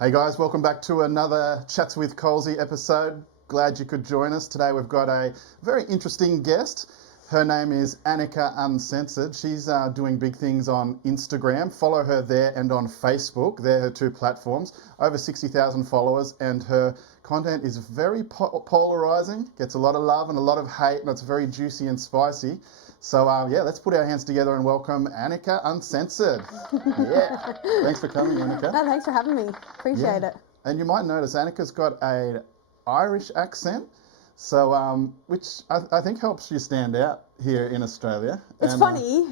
Hey guys, welcome back to another Chats with Colsey episode. Glad you could join us. Today we've got a very interesting guest. Her name is AnnikaUncensored. She's doing big things on Instagram. Follow her there and on Facebook. They're her two platforms. Over 60,000 followers, and her content is very polarizing. Gets a lot of love and a lot of hate, and it's very juicy and spicy. So let's put our hands together and welcome AnnikaUncensored. Yeah. Thanks for coming, Annika. No, thanks for having me. Appreciate it. And you might notice Annika's got an Irish accent, so which I think helps you stand out here in Australia. It's funny,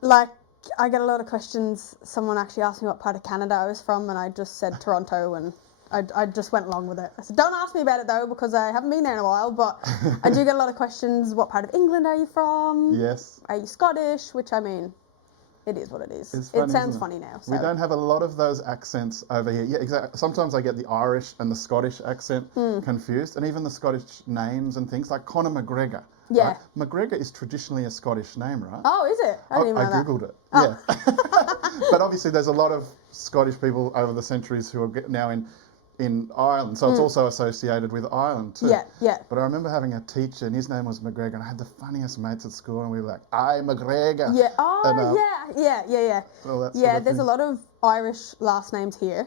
like I get a lot of questions. Someone actually asked me what part of Canada I was from, and I just said Toronto, and I just went along with it. I said, don't ask me about it though, because I haven't been there in a while, but I do get a lot of questions. What part of England are you from? Yes. Are you Scottish? Which, I mean, it is what it is. It's funny, it sounds funny now. So. We don't have a lot of those accents over here. Yeah, exactly. Sometimes I get the Irish and the Scottish accent confused, and even the Scottish names and things like Conor McGregor. Yeah. Right? McGregor is traditionally a Scottish name, right? Oh, is it? I didn't even know that. Googled it. Oh. Yeah. But obviously there's a lot of Scottish people over the centuries who are now in Ireland, so it's also associated with Ireland too. Yeah, yeah. But I remember having a teacher, and his name was McGregor, and I had the funniest mates at school, and we were like, "Aye, McGregor." Yeah. Oh, And, yeah. Well, that sort Yeah, of there's thing. a lot of Irish last names here,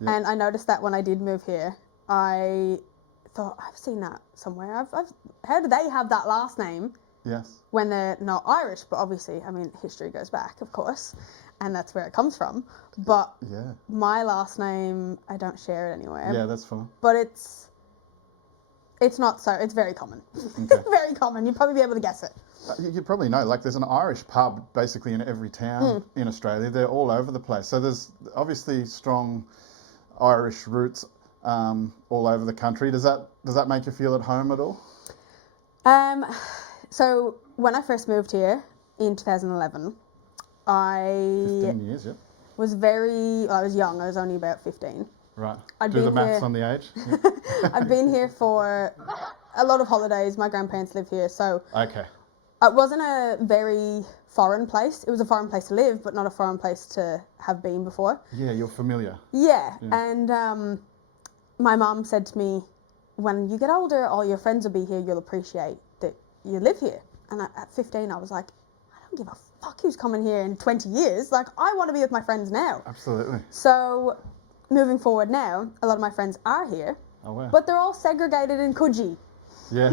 Yeah. and I noticed that when I did move here, I thought I've seen that somewhere. How do they have that last name Yes. when they're not Irish? But obviously, I mean, history goes back, of course, and that's where it comes from. But Yeah. my last name, I don't share it anywhere. Yeah, that's fine. But it's not so. It's very common. Okay. Very common. You'd probably be able to guess it. You probably know, like there's an Irish pub basically in every town in Australia. They're all over the place. So there's obviously strong Irish roots all over the country. Does that make you feel at home at all? So when I first moved here in 2011, I 15 years, yeah. I was young. I was only about 15. Right. I'd Do the been maths here- on the age. Yeah. I've been here for a lot of holidays. My grandparents live here, so Okay. it wasn't a very foreign place. It was a foreign place to live, but not a foreign place to have been before. Yeah, you're familiar. Yeah. And my mum said to me, when you get older, all your friends will be here. You'll appreciate that you live here. And at 15, I was like, I don't give a fuck who's coming here in 20 years. Like, I want to be with my friends now. Absolutely. So, moving forward now, a lot of my friends are here, Oh wow. but they're all segregated in Coogee. Yeah.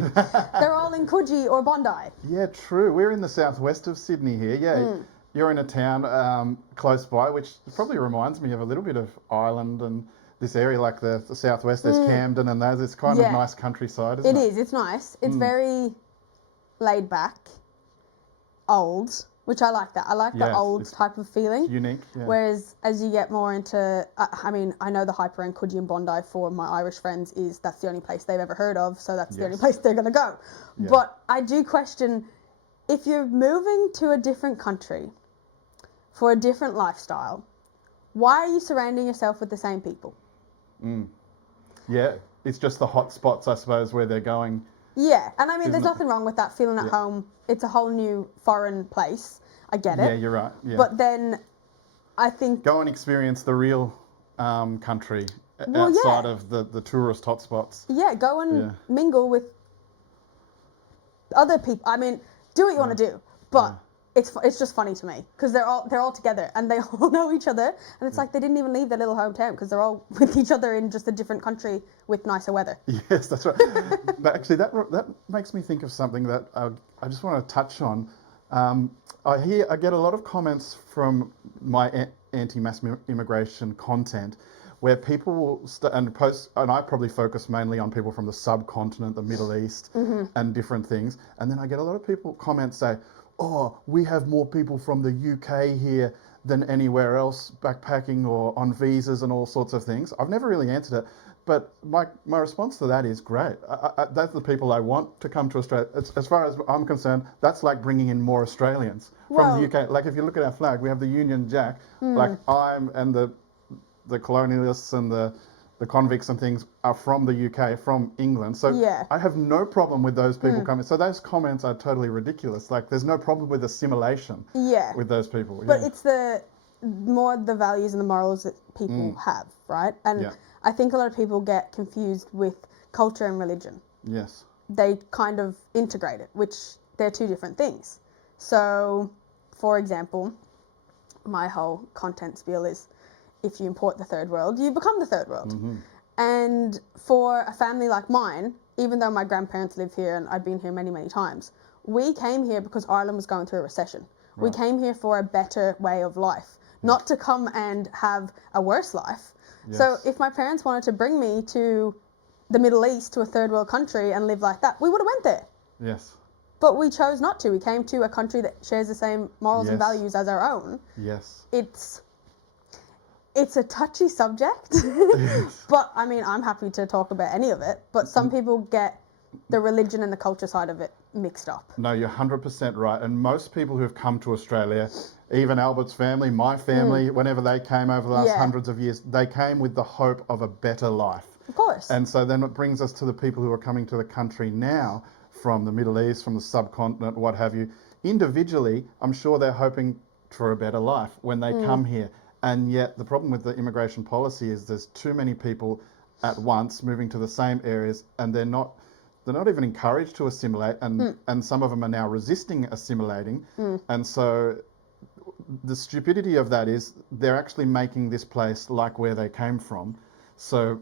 They're all in Coogee or Bondi. Yeah, true. We're in the southwest of Sydney here. Yeah. You're in a town close by, which probably reminds me of a little bit of Ireland and this area, like the southwest. There's Camden and those. It's kind of nice countryside, isn't it? It is. It's nice. It's very laid back, old, which I like that. I like the Yes, old it's type of feeling. Unique. Yeah. Whereas as you get more into, I mean, I know the hype around Coogee and Bondi for my Irish friends is that's the only place they've ever heard of, so that's the only Yes. place they're going to go. Yeah. But I do question, if you're moving to a different country for a different lifestyle, why are you surrounding yourself with the same people? Yeah, it's just the hot spots, I suppose, where they're going. Yeah, and I mean, Isn't there's it? nothing wrong with that, feeling at home. It's a whole new foreign place. I get it. Yeah, you're right. Yeah. But then I think... Go and experience the real country Well, outside yeah. of the tourist hotspots. Yeah, go and mingle with other people. I mean, do what you want to do, but it's just funny to me because they're all together and they all know each other, and it's like they didn't even leave their little hometown because they're all with each other in just a different country with nicer weather. Yes, that's right. But actually, that makes me think of something that I just want to touch on. I get a lot of comments from my anti-mass immigration content where people will and I probably focus mainly on people from the subcontinent, the Middle East, and different things. And then I get a lot of people comment say, "Oh, we have more people from the UK here than anywhere else, backpacking or on visas and all sorts of things." I've never really answered it, but my response to that is great. That's the people I want to come to Australia. As far as I'm concerned, that's like bringing in more Australians from the UK. Like if you look at our flag, we have the Union Jack. Like and the colonialists and the convicts and things are from the UK, from England. So I have no problem with those people coming. So those comments are totally ridiculous. Like there's no problem with assimilation with those people. But it's more the values and the morals that people have, right? And Yeah. I think a lot of people get confused with culture and religion. Yes. They kind of integrate it, which they're two different things. So, for example, my whole content spiel is if you import the third world, you become the third world. And for a family like mine, even though my grandparents live here and I've been here many, many times, we came here because Ireland was going through a recession. We came here for a better way of life, not to come and have a worse life. So if my parents wanted to bring me to the Middle East, to a third world country and live like that, we would have went there. Yes. But we chose not to. We came to a country that shares the same morals and values as our own. Yes. It's a touchy subject, but I mean, I'm happy to talk about any of it. But some people get the religion and the culture side of it mixed up. No, you're 100% right. And most people who have come to Australia, even Albert's family, my family, whenever they came over the last hundreds of years, they came with the hope of a better life. Of course. And so then it brings us to the people who are coming to the country now from the Middle East, from the subcontinent, what have you. Individually, I'm sure they're hoping for a better life when they come here. And yet the problem with the immigration policy is there's too many people at once moving to the same areas, and they're not even encouraged to assimilate, and some of them are now resisting assimilating. And so the stupidity of that is they're actually making this place like where they came from. So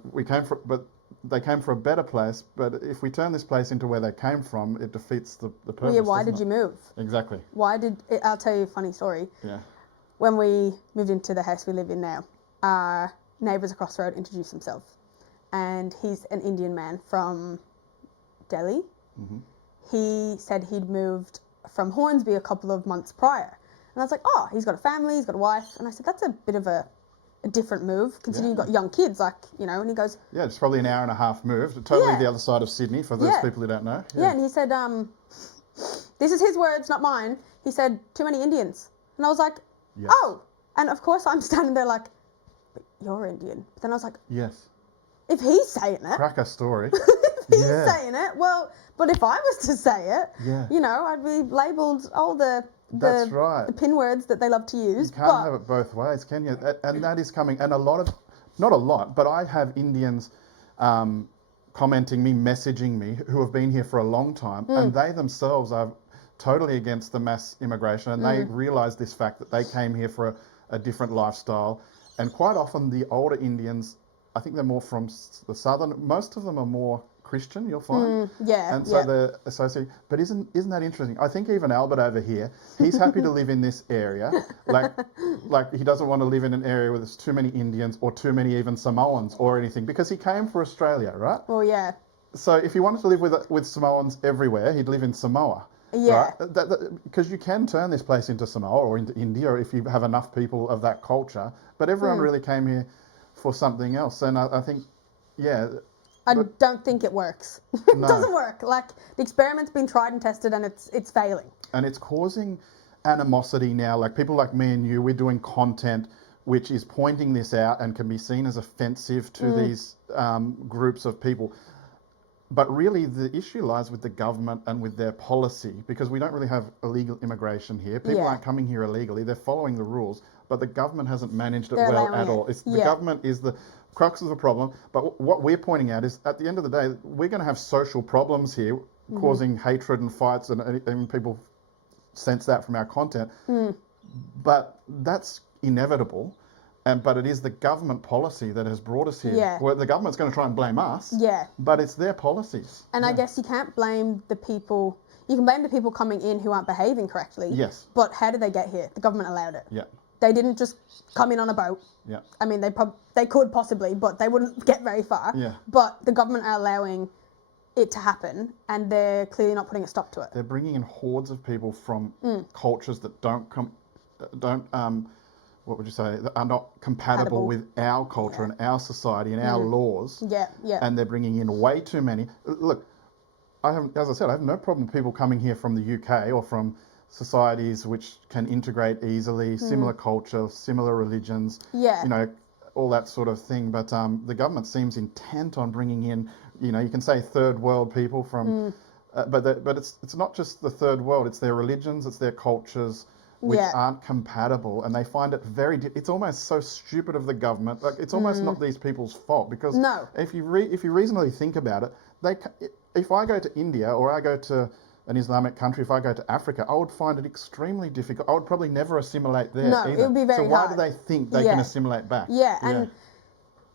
they came for a better place, but if we turn this place into where they came from, it defeats the purpose. Well, yeah, why did you move? Exactly. I'll tell you a funny story. Yeah. When we moved into the house we live in now, our neighbours across the road introduced himself. And he's an Indian man from Delhi. He said he'd moved from Hornsby a couple of months prior. And I was like, oh, he's got a family, he's got a wife. And I said, that's a bit of a different move, considering you've got young kids, and he goes... Yeah, it's probably an hour and a half move, totally the other side of Sydney, for those people who don't know. Yeah, and he said, this is his words, not mine. He said, too many Indians. And I was like, oh. And of course I'm standing there like, but you're Indian. But then I was like... Yes. If he's saying it... Cracker story. If he's saying it, well, but if I was to say it, I'd be labelled all the pin words that they love to use. You can't have it both ways, can you? And that is coming. And not a lot, but I have Indians commenting me, messaging me, who have been here for a long time, and they themselves are totally against the mass immigration, and they realise this fact that they came here for a different lifestyle. And quite often the older Indians, I think they're more from the southern, most of them are more Christian, you'll find. And so they're associated. But isn't that interesting? I think even Albert over here, he's happy to live in this area. Like he doesn't want to live in an area where there's too many Indians or too many even Samoans or anything, because he came for Australia, right? Well, yeah. So if he wanted to live with Samoans everywhere, he'd live in Samoa. Yeah. Right? Because you can turn this place into Samoa or into India if you have enough people of that culture. But everyone really came here for something else. And I think, I don't think it works. It doesn't work. Like, the experiment's been tried and tested, and it's failing. And it's causing animosity now. Like, people like me and you, we're doing content which is pointing this out and can be seen as offensive to these groups of people. But really, the issue lies with the government and with their policy, because we don't really have illegal immigration here. People aren't coming here illegally. They're following the rules, but the government hasn't managed it well at all. The government is the crux of the problem. But what we're pointing out is, at the end of the day, we're going to have social problems here, causing hatred and fights, and even people sense that from our content. But that's inevitable. But it is the government policy that has brought us here. Yeah. Well, the government's going to try and blame us. Yeah. But it's their policies. And I guess you can't blame the people. You can blame the people coming in who aren't behaving correctly. Yes. But how did they get here? The government allowed it. Yeah. They didn't just come in on a boat. Yeah. I mean, they could possibly, but they wouldn't get very far. Yeah. But the government are allowing it to happen, and they're clearly not putting a stop to it. They're bringing in hordes of people from cultures that what would you say, that are not compatible with our culture and our society and our laws. Yeah, yeah. And they're bringing in way too many. Look, as I said, I have no problem with people coming here from the UK or from societies which can integrate easily, similar culture, similar religions, all that sort of thing. But the government seems intent on bringing in, you can say third world people from, but it's not just the third world, it's their religions, it's their cultures, which Yeah. aren't compatible, and they find it very. It's almost so stupid of the government. Like it's almost not these people's fault because No. if you reasonably think about it, if I go to India or I go to an Islamic country, if I go to Africa, I would find it extremely difficult. I would probably never assimilate there No, either. it would be very So why hard. do they think they can assimilate back? Yeah, and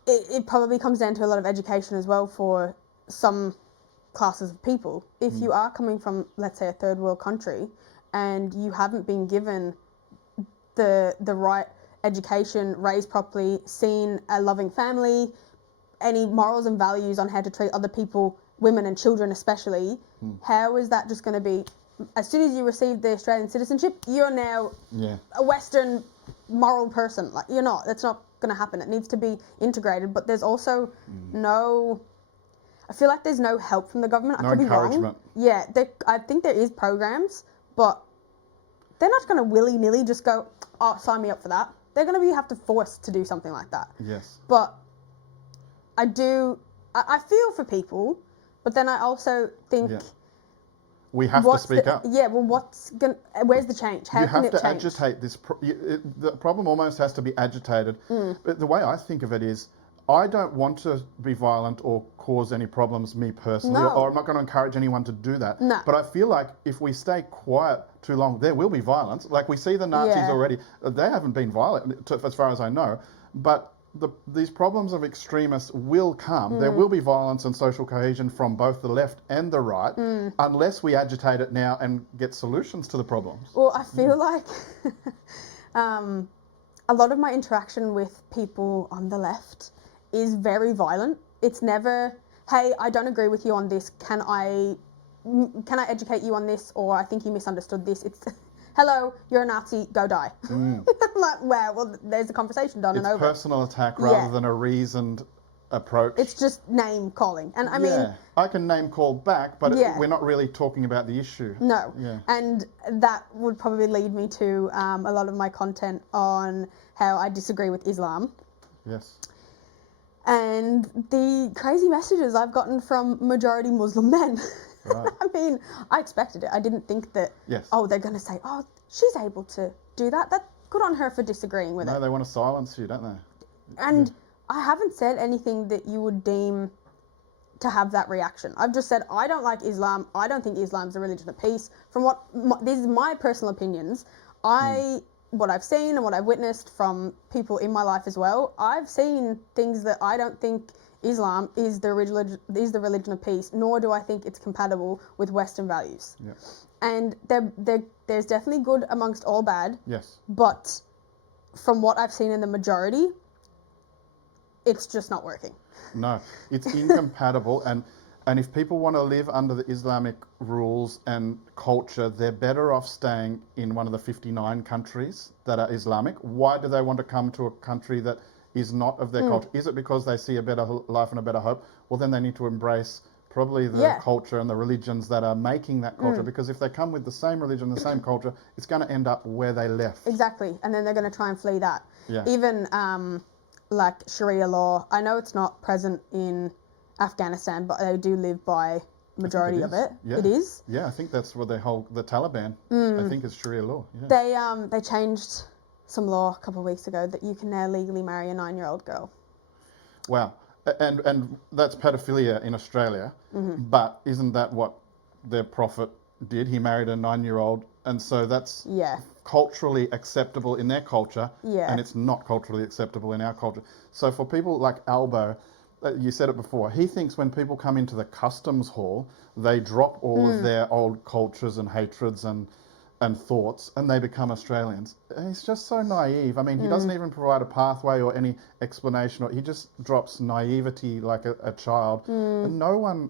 it probably comes down to a lot of education as well for some classes of people. If you are coming from, let's say, a third world country and you haven't been given the right education, raised properly, seen a loving family, any morals and values on how to treat other people, women and children especially, how is that just going to be, as soon as you receive the Australian citizenship, you're now a Western moral person? Like, you're not. That's not going to happen. It needs to be integrated, but there's also no, I feel like there's no help from the government. No I could be wrong. encouragement. Yeah, I think there is programs, but they're not going to willy-nilly just go, oh, sign me up for that. They're going to have to force to do something like that. Yes. But I feel for people, but then I also think we have to speak up. Yeah, well, where's the change? How you can have it to change? agitate this. The problem almost has to be agitated. But the way I think of it is, I don't want to be violent or cause any problems me personally, No. or I'm not going to encourage anyone to do that. No. But I feel like if we stay quiet too long, there will be violence. Like we see the Nazis already. They haven't been violent, as far as I know. But these problems of extremists will come. There will be violence and social cohesion from both the left and the right, unless we agitate it now and get solutions to the problems. Well, I feel like a lot of my interaction with people on the left is very violent. It's never, hey, I don't agree with you on this. Can I educate you on this? Or I think you misunderstood this. It's, hello, you're a Nazi, go die. I'm like, well, there's a conversation done and over. It's personal attack rather than a reasoned approach. It's just name calling. And I mean, I can name call back, but we're not really talking about the issue. No. Yeah. And that would probably lead me to a lot of my content on how I disagree with Islam. Yes. And the crazy messages I've gotten from majority Muslim men. Right. I mean, I expected it. I didn't think that, they're going to say, oh, she's able to do that. That's good on her for disagreeing with it. No, they want to silence you, don't they? And I haven't said anything that you would deem to have that reaction. I've just said, I don't like Islam. I don't think Islam's a religion of peace. From these are my personal opinions. What I've seen and what I've witnessed from people in my life as well, I've seen things that I don't think Islam is the religion of peace, nor do I think it's compatible with Western values. Yeah. And there's definitely good amongst all bad. Yes. But from what I've seen in the majority, it's just not working. No, it's incompatible. And if people want to live under the Islamic rules and culture, they're better off staying in one of the 59 countries that are Islamic. Why do they want to come to a country that is not of their culture? Is it because they see a better life and a better hope? Well, then they need to embrace probably the culture and the religions that are making that culture, because if they come with the same religion, the same culture, it's going to end up where they left. Exactly. And then they're going to try and flee that. Yeah. Even like Sharia law, I know it's not present in Afghanistan, but they do live by majority of it. Yeah. It is. Yeah, I think that's what the Taliban, I think, is Sharia law. Yeah. They changed some law a couple of weeks ago that you can now legally marry a 9-year-old girl. Wow. And that's pedophilia in Australia, but isn't that what their prophet did? He married a 9-year-old, and so that's culturally acceptable in their culture, and it's not culturally acceptable in our culture. So for people like Albo, you said it before, he thinks when people come into the customs hall, they drop all of their old cultures and hatreds and thoughts, and they become Australians. And he's just so naive. I mean, he doesn't even provide a pathway or any explanation. He just drops naivety like a child. And no one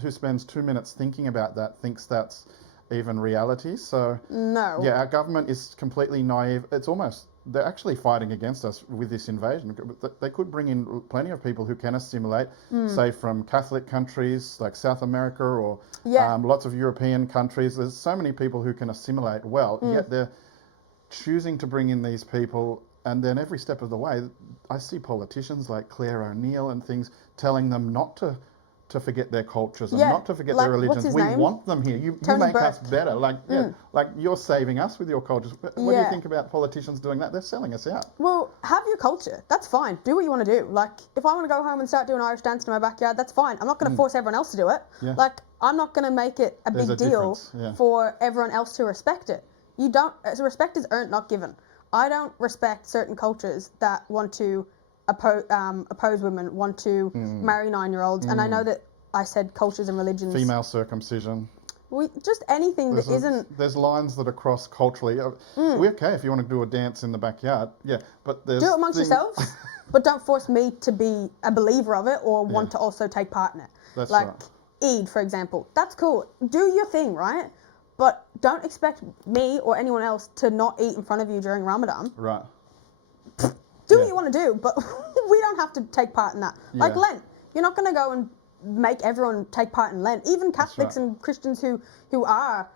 who spends 2 minutes thinking about that thinks that's even reality. So no. Yeah, our government is completely naive. It's almost, they're actually fighting against us with this invasion. They could bring in plenty of people who can assimilate, say from Catholic countries like South America or lots of European countries. There's so many people who can assimilate well, yet they're choosing to bring in these people. And then every step of the way, I see politicians like Claire O'Neill and things telling them not to to forget their cultures and Yeah, not to forget like, their what's religions. his We name? want them here. You Tony make us Burke. better. Like, like you're saving us with your cultures. What do you Yeah. think about politicians doing that? They're selling us out. Well, have your culture. That's fine. Do what you want to do. Like, if I want to go home and start doing Irish dance in my backyard, that's fine. I'm not going to force everyone else to do it. Yeah. Like, I'm not going to make it a There's big a deal difference, yeah. for everyone else to respect it. You don't. Respect is earned, not given. I don't respect certain cultures that want to oppose women, want to marry 9-year-olds, and I know that I said cultures and religions. Female circumcision. Just anything that isn't. There's lines that are cross culturally. We're okay if you want to do a dance in the backyard. Yeah, but there's Do it amongst yourselves, but don't force me to be a believer of it or want to also take part in it. That's like right. Eid, for example. That's cool. Do your thing, right? But don't expect me or anyone else to not eat in front of you during Ramadan. Right. Do what you want to do, but we don't have to take part in that. Like Yeah. Lent. You're not going to go and make everyone take part in Lent. Even Catholics right. and Christians who are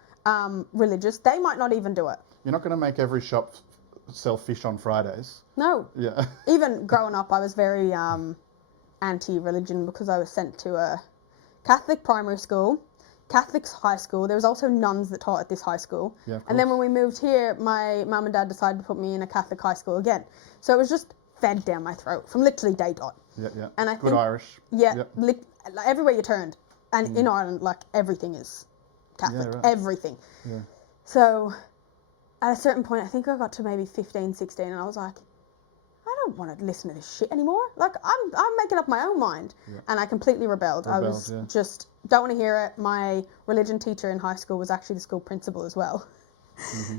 religious, they might not even do it. You're not going to make every shop sell fish on Fridays. No. Yeah. Even growing up, I was very anti-religion because I was sent to a Catholic primary school, Catholic high school. There was also nuns that taught at this high school. Yeah, of and then course. when we moved here, my mum and dad decided to put me in a Catholic high school again. So it was just fed down my throat from literally day dot. Yeah, yeah. And I Good think, Irish. Yeah, Yep. like everywhere you turned. And in Ireland, like, everything is Catholic. Yeah, right. Everything. Yeah. So at a certain point, I think I got to maybe 15, 16, and I was like, I don't want to listen to this shit anymore. Like, I'm making up my own mind. Yeah. And I completely rebelled. I was just, don't want to hear it. My religion teacher in high school was actually the school principal as well.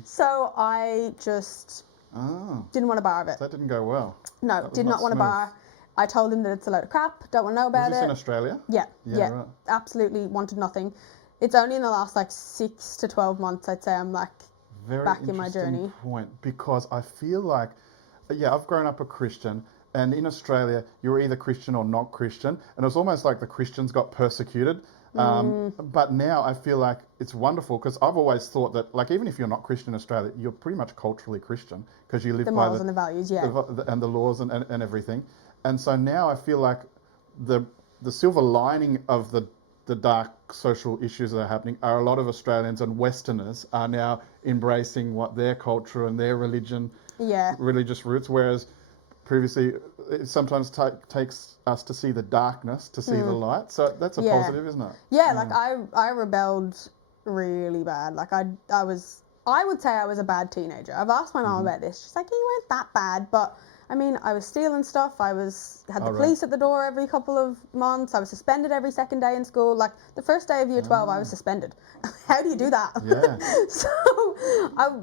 So I just didn't want to bar of it. That didn't go well. No, did not want to smooth. bar. I told him that it's a load of crap, don't want to know about Was this it. in Australia? Yeah, Yeah, right. absolutely wanted nothing. It's only in the last like 6 to 12 months, I'd say I'm like Very back in my interesting journey. point, because I feel like, I've grown up a Christian, and in Australia, you're either Christian or not Christian, and it was almost like the Christians got persecuted. But now I feel like it's wonderful, because I've always thought that, like, even if you're not Christian in Australia, you're pretty much culturally Christian, because you live The by morals and the values, yeah. and the laws and everything. And so now I feel like the silver lining of the dark social issues that are happening are a lot of Australians and Westerners are now embracing what their culture and their religious roots, whereas previously it sometimes takes us to see the darkness to see the light. So that's a positive, isn't it? Yeah, like I rebelled really bad. Like I would say I was a bad teenager. I've asked my mom about this. She's like, you weren't that bad, but I mean, I was stealing stuff. I had the police at the door every couple of months. I was suspended every second day in school. Like the first day of year 12, I was suspended. How do you do that? Yeah. So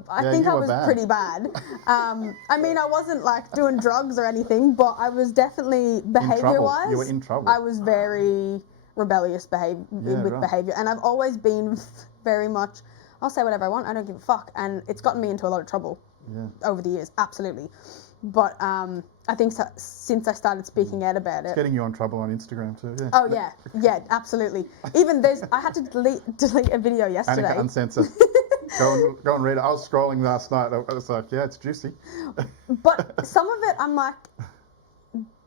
I think I was pretty bad. I mean, I wasn't like doing drugs or anything, but I was definitely behavior-wise. You were in trouble. I was very rebellious behavior, and I've always been very much, I'll say whatever I want. I don't give a fuck, and it's gotten me into a lot of trouble over the years. Absolutely. But I think since I started speaking out about It's getting you on trouble on Instagram too. Yeah. Oh yeah, absolutely. Even I had to delete a video yesterday. AnnikaUncensored. Go and read it. I was scrolling last night. I was like, yeah, it's juicy. But some of it, I'm like,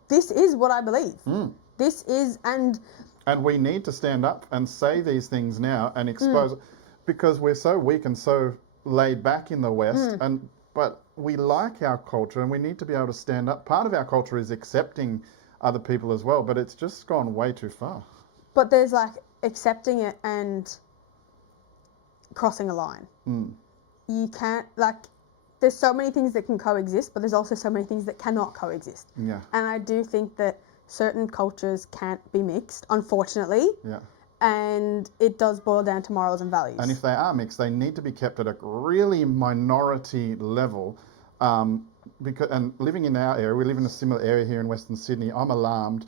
this is what I believe. This is, and we need to stand up and say these things now and expose it, because we're so weak and so laid back in the West, but we like our culture and we need to be able to stand up. Part of our culture is accepting other people as well, but it's just gone way too far. But there's like accepting it and crossing a line. You can't, like, there's so many things that can coexist, but there's also so many things that cannot coexist. Yeah. And I do think that certain cultures can't be mixed, unfortunately. Yeah. And it does boil down to morals and values. And if they are mixed, they need to be kept at a really minority level. And living in our area, we live in a similar area here in Western Sydney. I'm alarmed.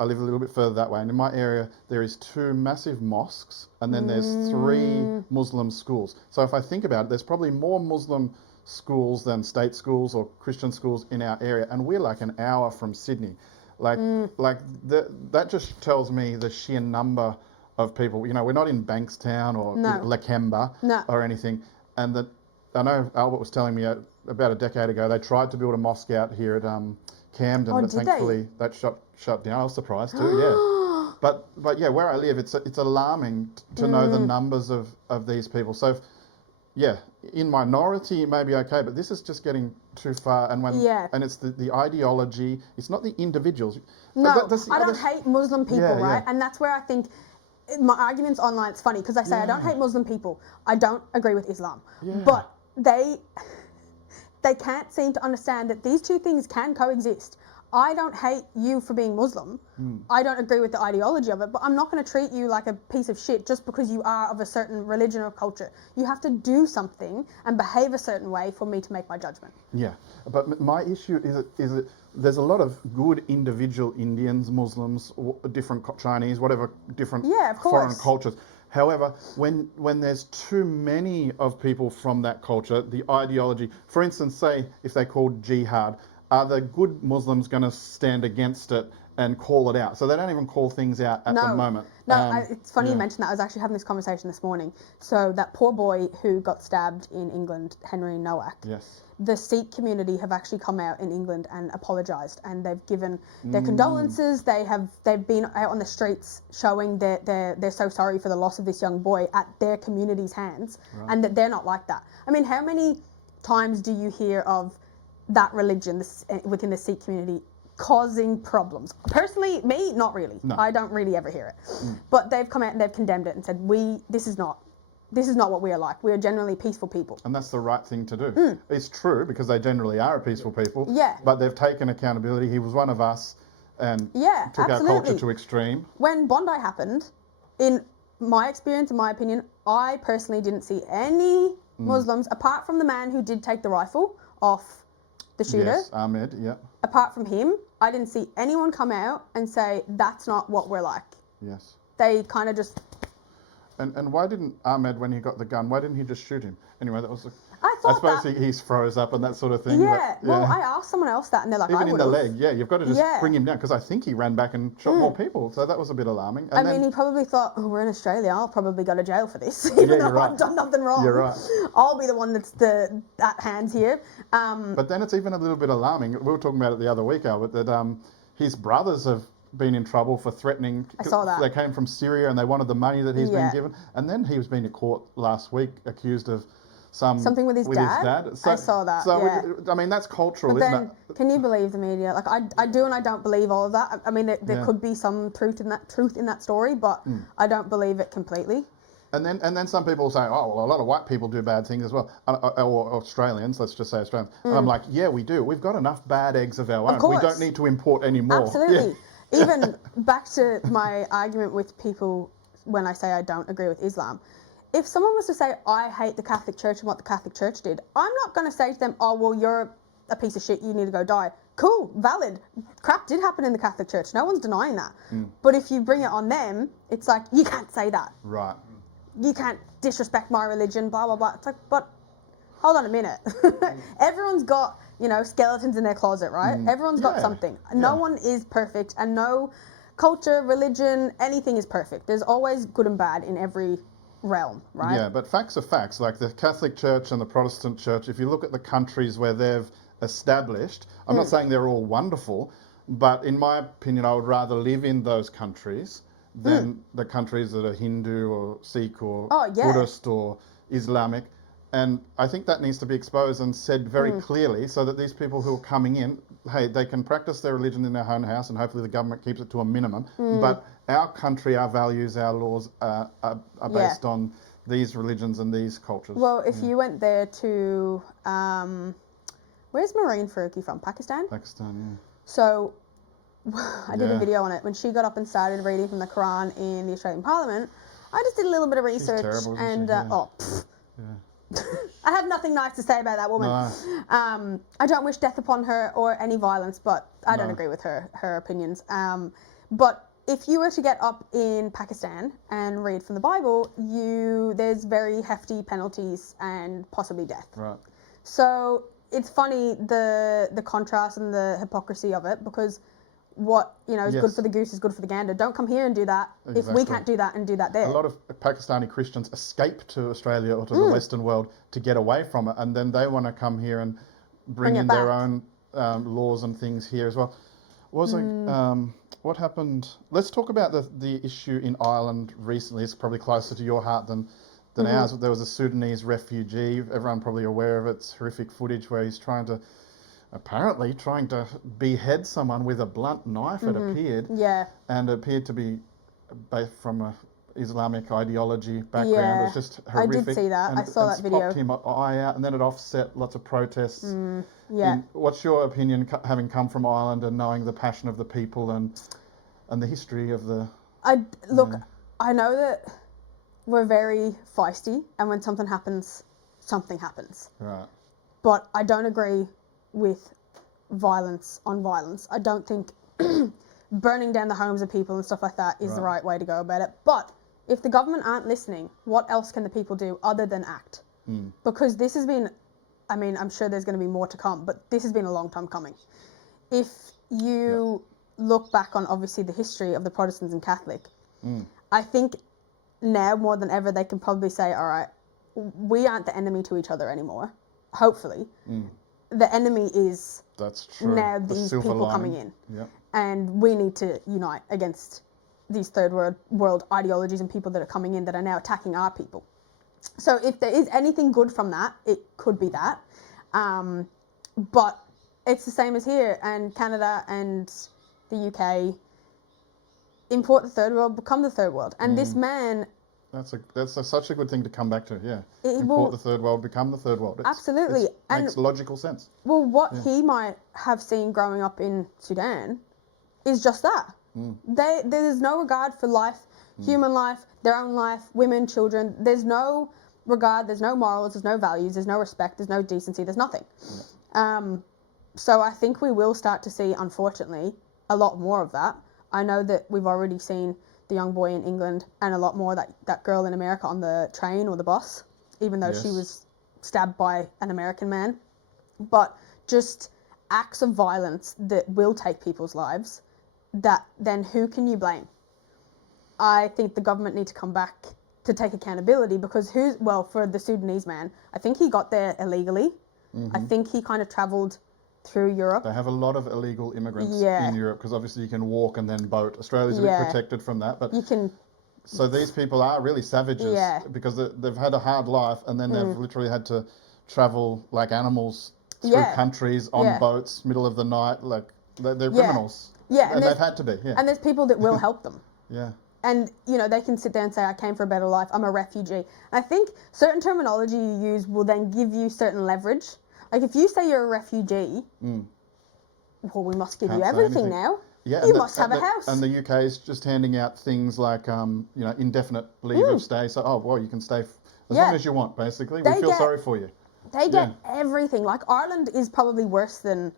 I live a little bit further that way. And in my area, there is 2 massive mosques, and then there's 3 Muslim schools. So if I think about it, there's probably more Muslim schools than state schools or Christian schools in our area. And we're like an hour from Sydney. That just tells me the sheer number of people. You know, we're not in Bankstown or Lakemba or anything. And that, I know Albert was telling me about a decade ago, they tried to build a mosque out here at Camden, but thankfully that shut down. I was surprised too, yeah. But yeah, where I live, it's alarming to know the numbers of these people. So, yeah, in minority, it may be okay, but this is just getting too far. And and it's the ideology. It's not the individuals. No, I don't hate Muslim people, right? Yeah. And that's where I think my arguments online. It's funny because I say I don't hate Muslim people. I don't agree with Islam, but they can't seem to understand that these two things can coexist. I don't hate you for being Muslim. I don't agree with the ideology of it, but I'm not going to treat you like a piece of shit just because you are of a certain religion or culture. You have to do something and behave a certain way for me to make my judgment. Yeah, but my issue is that there's a lot of good individual Indians, Muslims, different Chinese, whatever, different foreign cultures. However, when there's too many of people from that culture, the ideology, for instance, say if they called jihad, are the good Muslims going to stand against it and call it out? So they don't even call things out at the moment. No, it's funny you mentioned that. I was actually having this conversation this morning. So that poor boy who got stabbed in England, Henry Nowak. Yes. The Sikh community have actually come out in England and apologised, and they've given their condolences. They've been out on the streets showing that they're so sorry for the loss of this young boy at their community's hands, and that they're not like that. I mean, how many times do you hear of that religion within the Sikh community causing problems? Personally, me, not really. No. I don't really ever hear it. But they've come out and they've condemned it and said, this is not what we are like. We are generally peaceful people. And that's the right thing to do. It's true because they generally are a peaceful people. Yeah. But they've taken accountability. He was one of us and took our culture to extreme. When Bondi happened, in my experience, in my opinion, I personally didn't see any Muslims, apart from the man who did take the rifle off the shooter. Yes, Ahmed, yeah. Apart from him, I didn't see anyone come out and say, that's not what we're like. Yes. They kind of just... And why didn't Ahmed, when he got the gun, why didn't he just shoot him? Anyway, that was... I suppose he froze up and that sort of thing. Yeah, well, I asked someone else that and they're like, even in the leg, you've got to just bring him down, because I think he ran back and shot more people, so that was a bit alarming. And I mean, he probably thought, we're in Australia, I'll probably go to jail for this, even though I've done nothing wrong. You're right. I'll be the one that's at hands here. But then it's even a little bit alarming. We were talking about it the other week, Albert, that his brothers have been in trouble for threatening. I saw that. They came from Syria and they wanted the money that he's been given. And then he was being to court last week accused of something with his dad. So, I saw that. I mean, that's cultural, but isn't it? Can you believe the media? Like I do and I don't believe all of that. I mean, there could be some truth in that story, but I don't believe it completely. And then some people say, oh, well, a lot of white people do bad things as well, or Australians. Let's just say Australians. And I'm like, yeah, we do. We've got enough bad eggs of our own. We don't need to import any more. Absolutely. Yeah. Even back to my argument with people when I say I don't agree with Islam. If someone was to say, I hate the Catholic Church and what the Catholic Church did, I'm not going to say to them, oh, well, you're a piece of shit, you need to go die. Cool, valid. Crap did happen in the Catholic Church. No one's denying that. But if you bring it on them, it's like, you can't say that. Right. You can't disrespect my religion, blah, blah, blah. It's like, but hold on a minute. Everyone's got, skeletons in their closet, right? Everyone's got something. No one is perfect, and no culture, religion, anything is perfect. There's always good and bad in every realm, right? Yeah, but facts are facts. Like the Catholic Church and the Protestant Church, if you look at the countries where they've established, I'm not saying they're all wonderful, but in my opinion, I would rather live in those countries than the countries that are Hindu or Sikh or Buddhist or Islamic. And I think that needs to be exposed and said very clearly so that these people who are coming in, hey, they can practice their religion in their own house and hopefully the government keeps it to a minimum. But our country, our values, our laws are based on these religions and these cultures. Well, if you went there to, where's Marine Faruqi from? Pakistan? Pakistan, yeah. So I did a video on it. When she got up and started reading from the Quran in the Australian Parliament, I just did a little bit of research. She's terrible, and yeah. I have nothing nice to say about that woman. No. I don't wish death upon her or any violence, but I don't agree with her opinions. But if you were to get up in Pakistan and read from the Bible, there's very hefty penalties and possibly death. Right. So it's funny the contrast and the hypocrisy of it, because what is good for the goose is good for the gander. Don't come here and do that if we can't do that and do that there. A lot of Pakistani Christians escape to Australia or to the Western world to get away from it, and then they want to come here and bring in their own laws and things here as well. what happened? Let's talk about the issue in Ireland recently. It's probably closer to your heart than ours. There was a Sudanese refugee. Everyone probably aware of it. It's horrific footage where he's apparently trying to behead someone with a blunt knife. It appeared. Yeah. And it appeared to be from a Islamic ideology background. Yeah. It was just horrific. I did see that. And I saw that video. Popped him eye out, and then it offset lots of protests. Yeah. What's your opinion, having come from Ireland and knowing the passion of the people and the history of the... Look, I know that we're very feisty, and when something happens, something happens. Right. But I don't agree with violence on violence. I don't think burning down the homes of people and stuff like that is the right way to go about it. But if the government aren't listening, what else can the people do other than act? Because this has been, I mean, I'm sure there's going to be more to come, but this has been a long time coming. If you look back on, obviously, the history of the Protestants and Catholic, I think now more than ever they can probably say, all right, we aren't the enemy to each other anymore, hopefully. The enemy is That's true. now these people coming in. Yep. And we need to unite against these third world ideologies and people that are coming in that are now attacking our people. So if there is anything good from that, it could be that. But it's the same as here, and Canada and the UK import the third world, become the third world. And this man... That's such a good thing to come back to, yeah. It Import will, the third world, become the third world. Absolutely. It makes logical sense. Well, what he might have seen growing up in Sudan is just that. There's no regard for life, human life, their own life, women, children. There's no regard, there's no morals, there's no values, there's no respect, there's no decency, there's nothing. So I think we will start to see, unfortunately, a lot more of that. I know that we've already seen the young boy in England and a lot more that girl in America on the train or the bus, even though she was stabbed by an American man. But just acts of violence that will take people's lives, that then who can you blame? I think the government need to come back to take accountability, because for the Sudanese man, I think he got there illegally. I think he kind of travelled through Europe. They have a lot of illegal immigrants in Europe, because obviously you can walk and then boat. Australia's a bit protected from that, but you can. So these people are really savages because they've had a hard life, and then they've literally had to travel like animals through countries on boats, middle of the night. Like they're criminals. Yeah, and they've had to be. Yeah, and there's people that will help them. Yeah. And, you know, they can sit there and say, I came for a better life, I'm a refugee. And I think certain terminology you use will then give you certain leverage. Like, if you say you're a refugee, well, we must give you everything now. Yeah, you must have a house. And the UK is just handing out things like, indefinite leave of stay. So, you can stay as long as you want, basically. We feel sorry for you. They get everything. Like, Ireland is probably worse than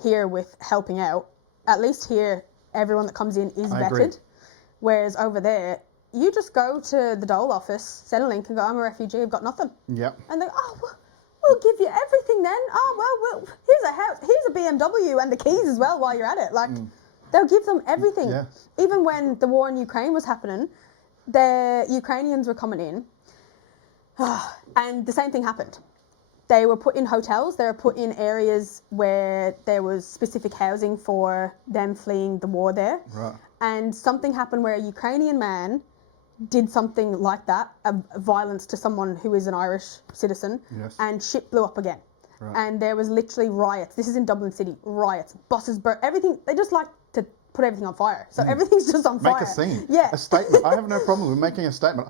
here with helping out. At least here, everyone that comes in is vetted. Agree. Whereas over there, you just go to the dole office, send a link and go, I'm a refugee, I've got nothing. Yep. And they go, we'll give you everything then. Here's a house, here's a BMW and the keys as well while you're at it. Like, they'll give them everything. Yeah. Even when the war in Ukraine was happening, the Ukrainians were coming in, and the same thing happened. They were put in hotels, they were put in areas where there was specific housing for them fleeing the war there. Right. And something happened where a Ukrainian man did something like that, a violence to someone who is an Irish citizen, and shit blew up again. Right. And there was literally riots. This is in Dublin City. Riots, buses burnt, everything. They just like to put everything on fire. So everything's just on fire. Make a scene. Yeah. A statement. I have no problem with making a statement.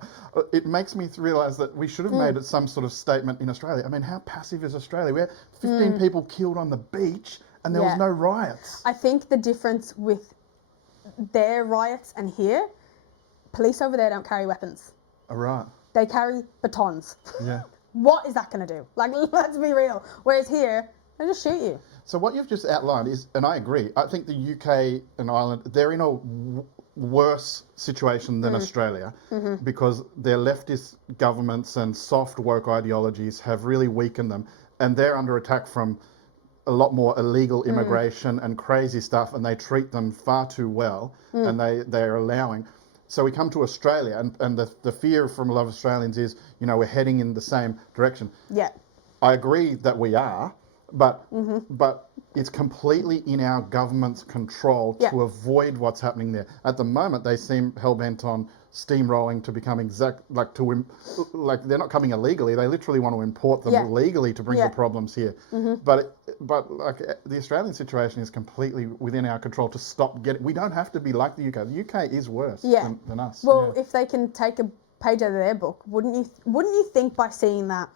It makes me realise that we should have made some sort of statement in Australia. I mean, how passive is Australia? We had 15 people killed on the beach and there was no riots. I think the difference with their riots and here, police over there don't carry weapons. Oh, right. They carry batons. Yeah. What is that going to do? Like, let's be real. Whereas here, they just shoot you. So what you've just outlined is, and I agree, I think the UK and Ireland, they're in a worse situation than Australia because their leftist governments and soft woke ideologies have really weakened them, and they're under attack from a lot more illegal immigration and crazy stuff, and they treat them far too well, and they're allowing. So we come to Australia, and the fear from a lot of Australians is, we're heading in the same direction. Yeah. I agree that we are, but it's completely in our government's control Yeah. to avoid what's happening there. At the moment, they seem hell-bent on steamrolling to become like they're not coming illegally. They literally want to import them Yeah. legally to bring Yeah. the problems here. But like the Australian situation is completely within our control to stop getting. We don't have to be like the UK. The UK is worse Yeah. than us. Well, yeah. if they can take a page out of their book, wouldn't you think by seeing that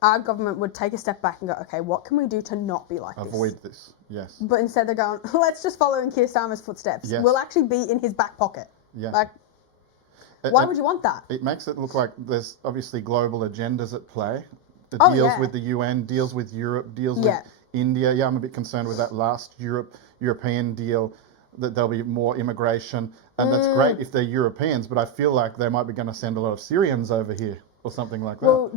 our government would take a step back and go, okay, what can we do to not be like this? Avoid this, yes. But instead they're going, let's just follow in Keir Starmer's footsteps. Yes. We'll actually be in his back pocket. Yeah. Like, why would you want that? It makes it look like there's obviously global agendas at play. It Oh, deals yeah. with the UN, deals with Europe, deals Yeah. with India. Yeah, I'm a bit concerned with that last European deal, that there'll be more immigration. And that's great if they're Europeans, but I feel like they might be going to send a lot of Syrians over here or something like that. Well,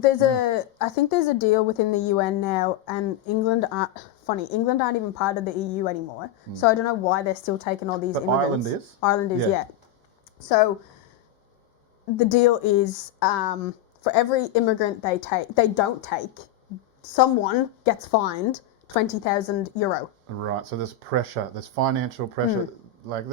I think there's a deal within the UN now, and England aren't even part of the EU anymore. So I don't know why they're still taking all these But immigrants. Ireland is, yeah. So the deal is for every immigrant they don't take, someone gets fined €20,000. Right, so there's pressure, there's financial pressure. Like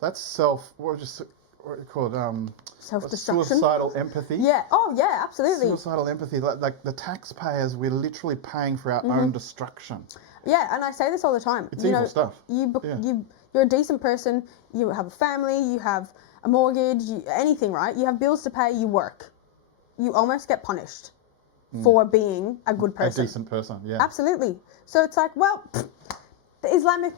that's what do you call it? Self-destruction. Suicidal empathy. Yeah. Oh, yeah. Absolutely. Suicidal empathy. Like the taxpayers, we're literally paying for our own destruction. Yeah, and I say this all the time. It's evil stuff. You're a decent person. You have a family. You have a mortgage. Anything, right? You have bills to pay. You work. You almost get punished for being a good person. A decent person. Yeah. Absolutely. So it's like, well, the Islamic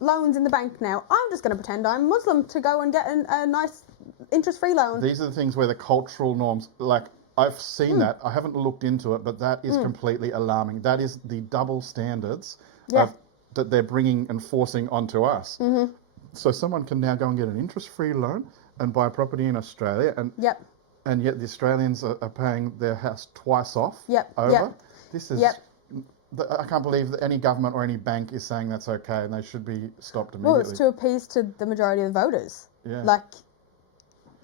loans in the bank now. I'm just going to pretend I'm Muslim to go and get a nice interest-free loan. These are the things where the cultural norms, like I've seen that. I haven't looked into it, but that is completely alarming. That is the double standards that they're bringing and forcing onto us. Mm-hmm. So someone can now go and get an interest-free loan and buy a property in Australia, and yet the Australians are paying their house twice off over. This is. I can't believe that any government or any bank is saying that's okay, and they should be stopped immediately. Well, it's to appease to the majority of the voters. Yeah. Like,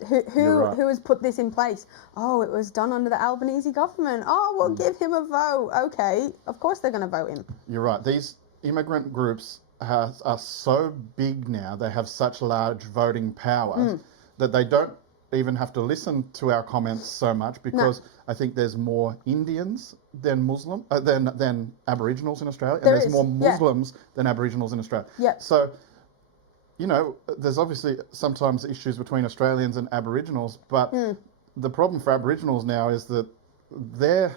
who right. has put this in place? Oh, it was done under the Albanese government. Oh, we'll give him a vote. Okay, of course they're going to vote him. You're right. These immigrant groups are so big now. They have such large voting power that they don't even have to listen to our comments so much, because I think there's more Indians than than Aboriginals in Australia, and there's more Muslims than Aboriginals in Australia. Yeah. So, you know, there's obviously sometimes issues between Australians and Aboriginals, but the problem for Aboriginals now is that their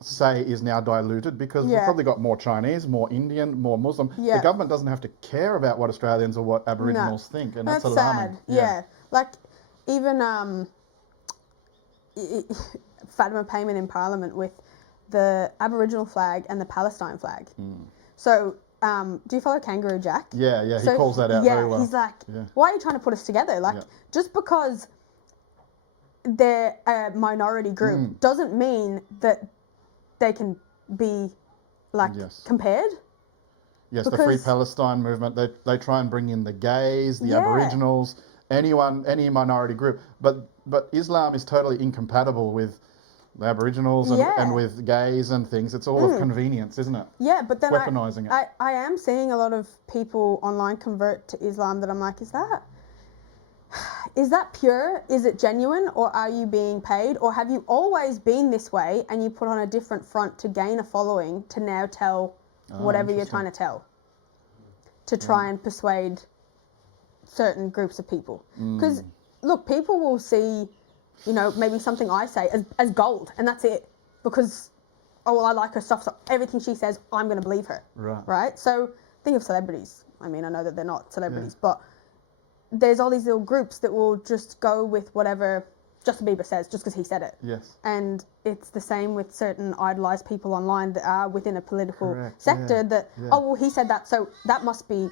say is now diluted, because we've probably got more Chinese, more Indian, more Muslim. The government doesn't have to care about what Australians or what Aboriginals think, and that's alarming. Sad. Yeah. Like, even Fatima Payman in Parliament with the Aboriginal flag and the Palestine flag. So, do you follow Kangaroo Jack? Yeah, he calls that out very well. He's like, why are you trying to put us together? Like, just because they're a minority group doesn't mean that they can be, like, compared. Yes, the Free Palestine movement, they try and bring in the gays, the Aboriginals, any minority group, but Islam is totally incompatible with the Aboriginals and with gays and things. It's all of convenience, isn't it? Yeah, but then weaponizing it. I am seeing a lot of people online convert to Islam that I'm like, is that pure? Is it genuine? Or are you being paid? Or have you always been this way and you put on a different front to gain a following to now tell whatever you're trying to tell, to try and persuade certain groups of people? Because look, people will see, you know, maybe something I say as gold, and that's it, because I like her stuff, so everything she says I'm going to believe her, right? So think of celebrities. I mean, I know that they're not celebrities, but there's all these little groups that will just go with whatever Justin Bieber says just because he said it. Yes. And it's the same with certain idolised people online that are within a political sector that, oh, well, he said that, so that must be,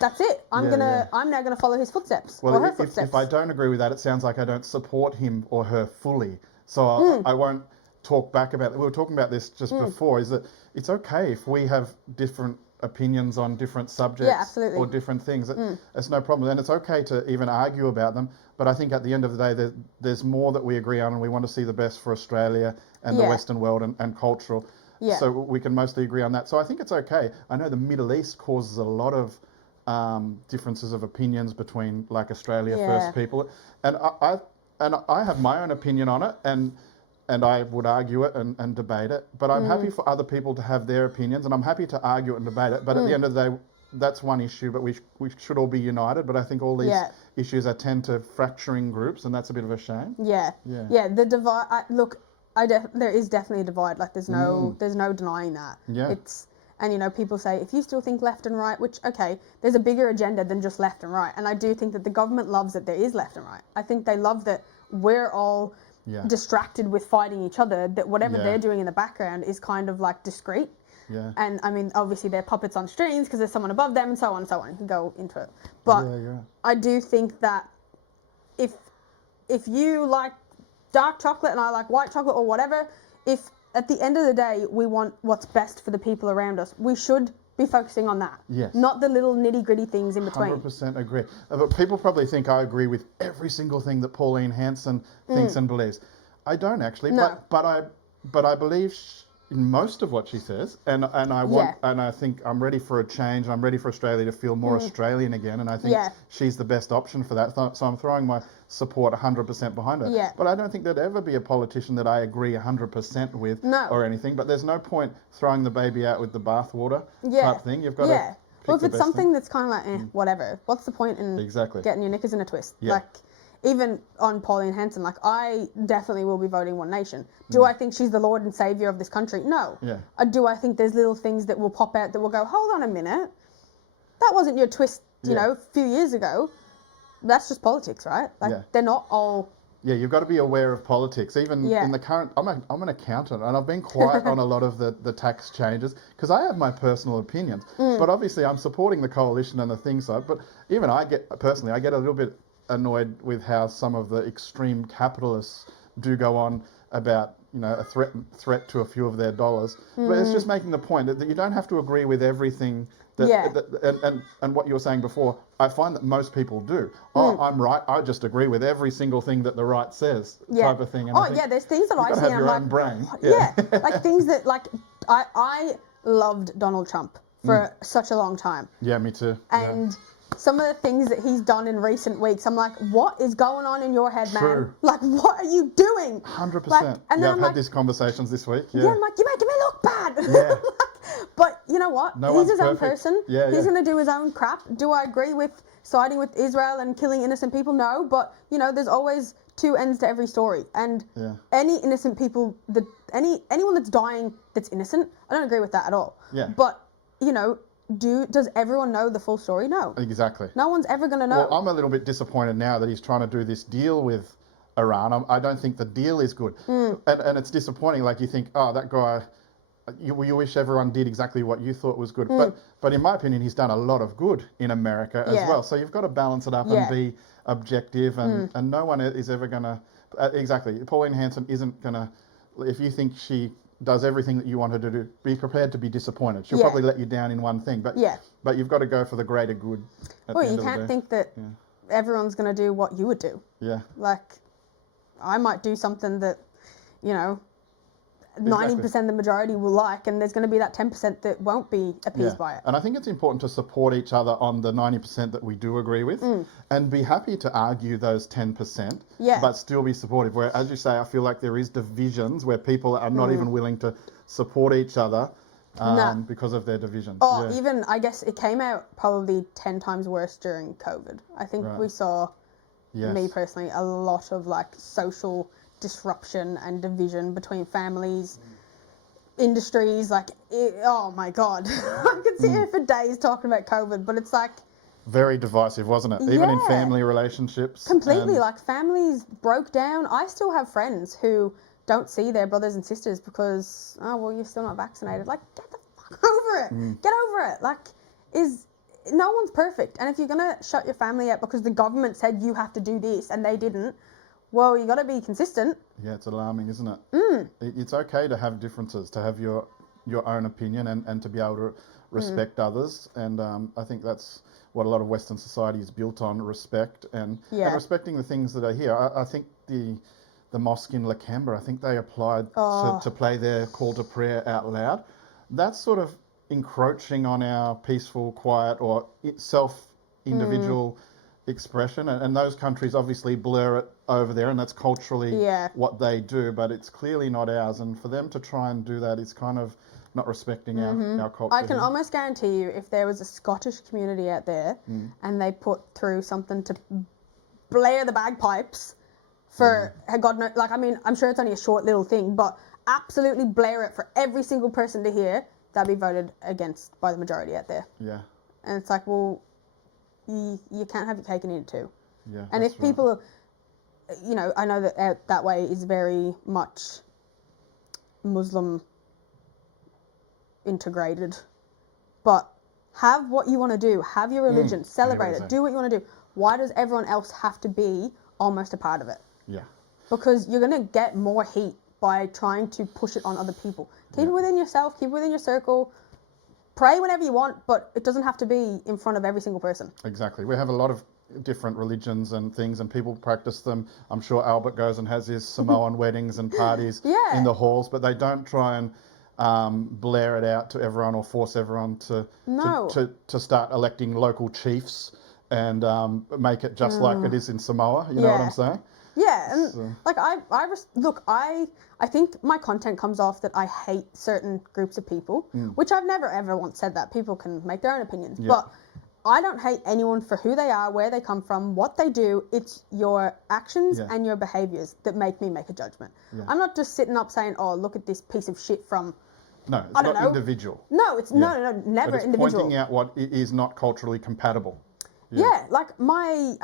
that's it. I'm now gonna follow his footsteps or her footsteps. If I don't agree with that, it sounds like I don't support him or her fully. So I won't talk back about it. We were talking about this just before, is that it's okay if we have different opinions on different subjects or different things. It's no problem. And it's okay to even argue about them. But I think at the end of the day, there's more that we agree on, and we want to see the best for Australia and the Western world and cultural. Yeah. So we can mostly agree on that. So I think it's okay. I know the Middle East causes a lot of differences of opinions between like Australia Yeah. first people, and I have my own opinion on it, and I would argue it and debate it. But I'm happy for other people to have their opinions, and I'm happy to argue it and debate it. But at the end of the day, that's one issue. But we should all be united. But I think all these Yeah. issues are tend to fracturing groups, and that's a bit of a shame. Yeah. Yeah. Yeah. The divide. Look, there is definitely a divide. Like there's no denying that. Yeah. And you know, people say if you still think left and right, which okay, there's a bigger agenda than just left and right. And I do think that the government loves that there is left and right. I think they love that we're all distracted with fighting each other. That whatever they're doing in the background is kind of like discreet. Yeah. And I mean, obviously they're puppets on strings because there's someone above them and so on and so on. You can go into it, but I do think that if you like dark chocolate and I like white chocolate or whatever, if at the end of the day we want what's best for the people around us, we should be focusing on that. Yes. Not the little nitty gritty things in between. 100% agree. But people probably think I agree with every single thing that Pauline Hanson thinks and believes. I don't actually. No. But I believe in most of what she says, and I want and I think I'm ready for a change. I'm ready for Australia to feel more Australian again, and I think she's the best option for that. So I'm throwing my support 100% behind her. Yeah. But I don't think there'd ever be a politician that I agree 100% with or anything. But there's no point throwing the baby out with the bathwater type thing. You've got to. Well, if it's something that's kind of like whatever, what's the point in getting your knickers in a twist? Yeah. Like. Even on Pauline Hanson, like I definitely will be voting One Nation. Do I think she's the Lord and Saviour of this country? No. Yeah. Do I think there's little things that will pop out that will go, hold on a minute, that wasn't your twist, you know, a few years ago. That's just politics, right? Like they're not all. Yeah, you've got to be aware of politics. Even in the current, I'm an accountant, and I've been quiet on a lot of the tax changes because I have my personal opinions. But obviously, I'm supporting the coalition and the things side. But even I get a little bit annoyed with how some of the extreme capitalists do go on about, you know, a threat to a few of their dollars. But it's just making the point that you don't have to agree with everything and what you were saying before. I find that most people do. Oh, I'm right. I just agree with every single thing that the right says, type of thing. And there's things that I see. Have your I'm own like, brain. like things that like I loved Donald Trump for such a long time. Yeah, me too. And some of the things that he's done in recent weeks, I'm like, what is going on in your head, man? Like, what are you doing? 100%. Like, and then I've had these conversations this week. Yeah, I'm like, you're making me look bad. Yeah. But you know what? He's his own person. Yeah, he's going to do his own crap. Do I agree with siding with Israel and killing innocent people? No. But, you know, there's always two ends to every story. And any innocent people, anyone that's dying that's innocent, I don't agree with that at all. Yeah. But, you know, does everyone know the full story? No. Exactly. No one's ever going to know. Well, I'm a little bit disappointed now that he's trying to do this deal with Iran. I don't think the deal is good. And it's disappointing. Like you think, oh, that guy, you wish everyone did exactly what you thought was good. But in my opinion, he's done a lot of good in America as well. So you've got to balance it up and be objective. And no one is ever going to, exactly. Pauline Hanson isn't going to, if you think she does everything that you want her to do, be prepared to be disappointed. She'll probably let you down in one thing, but you've got to go for the greater good. Well, you can't think that everyone's going to do what you would do. Yeah. Like, I might do something that, you know, 90% the majority will like, and there's going to be that 10% that won't be appeased by it. And I think it's important to support each other on the 90% that we do agree with and be happy to argue those 10%, but still be supportive. Where, as you say, I feel like there is divisions where people are not even willing to support each other because of their divisions. Even, I guess it came out probably 10 times worse during COVID. I think we saw, me personally, a lot of like social disruption and division between families, industries, like, oh my God. I could sit here for days talking about COVID, but it's like... Very divisive, wasn't it? Even in family relationships. Completely, like families broke down. I still have friends who don't see their brothers and sisters because, oh, well, you're still not vaccinated. Like, get the fuck over it. Get over it. Like, no one's perfect. And if you're going to shut your family out because the government said you have to do this and they didn't, well, you got to be consistent. Yeah, it's alarming, isn't it? It's okay to have differences, to have your own opinion and to be able to respect others. And I think that's what a lot of Western society is built on, respect and respecting the things that are here. I think the mosque in Lakemba. I think they applied Oh. to play their call to prayer out loud. That's sort of encroaching on our peaceful, quiet, or individual expression. And those countries obviously blur it over there, and that's culturally Yeah. what they do, but it's clearly not ours. And for them to try and do that is kind of not respecting our culture. I can here. almost guarantee you, if there was a Scottish community out there and they put through something to blare the bagpipes for God knows, like, I mean, I'm sure it's only a short little thing, but absolutely blare it for every single person to hear, that'd be voted against by the majority out there. Yeah, And it's like, well, you can't have your cake and eat it too. yeah. And that's if people, you know, I know that that way is very much Muslim integrated, but have what you want to do, have your religion, celebrate it, do what you want to do. Why does everyone else have to be almost a part of it? Yeah. Because you're going to get more heat by trying to push it on other people. Keep it within yourself, keep it within your circle. Pray whenever you want, but it doesn't have to be in front of every single person. Exactly. We have a lot of different religions and things, and people practice them. I'm sure Albert goes and has his Samoan weddings and parties in the halls, but they don't try and blare it out to everyone or force everyone to start electing local chiefs and make it just like it is in Samoa. You know what I'm saying? Yeah, and like I think my content comes off that I hate certain groups of people, which I've never ever once said that. People can make their own opinions, but I don't hate anyone for who they are, where they come from, what they do. It's your actions and your behaviours that make me make a judgment. I'm not just sitting up saying, "Oh, look at this piece of shit from." No, it's not individual. No, it's no, never but it's individual. Pointing out what is not culturally compatible. Yeah, like my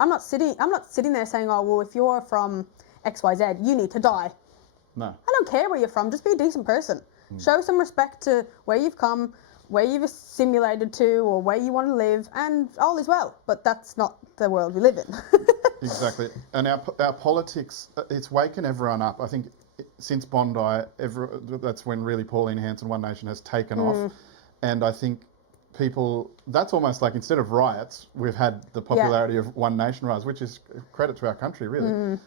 I'm not sitting there saying, "Oh, well, if you're from XYZ, you need to die." No. I don't care where you're from. Just be a decent person. Show some respect to where you've come, where you've assimilated to, or where you want to live, and all is well. But that's not the world we live in. Exactly. And our politics, it's waken everyone up. I think since Bondi, that's when really Pauline Hanson One Nation has taken off. And I think people, that's almost like instead of riots, we've had the popularity of One Nation rise, which is credit to our country, really.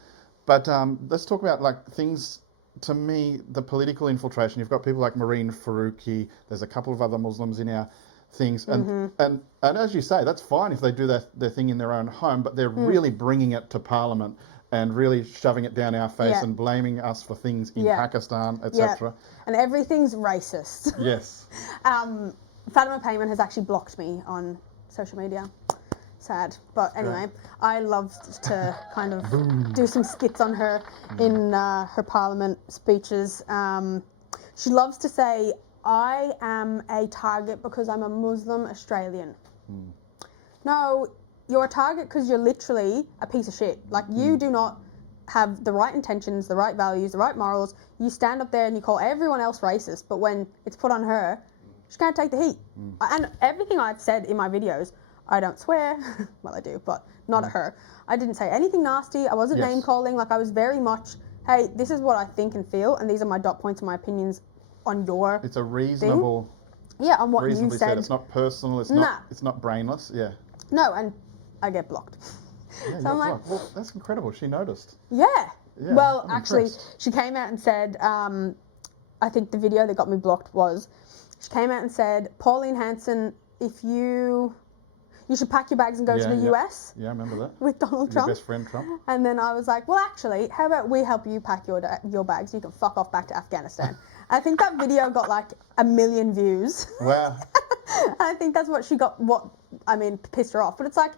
But let's talk about like things, to me, the political infiltration. You've got people like Marine Faruqi, there's a couple of other Muslims in our things. And as you say, that's fine if they do their thing in their own home, but they're really bringing it to Parliament and really shoving it down our face and blaming us for things in Pakistan, etc. And everything's racist. Yes. Fatima Payman has actually blocked me on social media. Sad. But anyway, I loved to kind of do some skits on her in her Parliament speeches. She loves to say, "I am a target because I'm a Muslim Australian." No, you're a target because you're literally a piece of shit. Like, you do not have the right intentions, the right values, the right morals. You stand up there and you call everyone else racist, but when it's put on her, she can't take the heat. And everything I've said in my videos, I don't swear. Well, I do, but not at her. I didn't say anything nasty. I wasn't name calling. Like, I was very much, hey, this is what I think and feel, and these are my dot points and my opinions on your It's a reasonable thing. Yeah, on what you said. It's not personal. It's not brainless. Yeah. No, and I get blocked. Yeah, So I'm like, well, that's incredible. She noticed. Yeah. Well, I'm actually, impressed. she came out and said, I think the video that got me blocked was, she came out and said, "Pauline Hanson, if you should pack your bags and go to the US Yeah, I remember that. with Donald Trump." Your best friend Trump. And then I was like, well, actually, how about we help you pack your bags? You can fuck off back to Afghanistan. I think that video got like 1 million views. Wow. I think that's what she got, pissed her off. But it's like,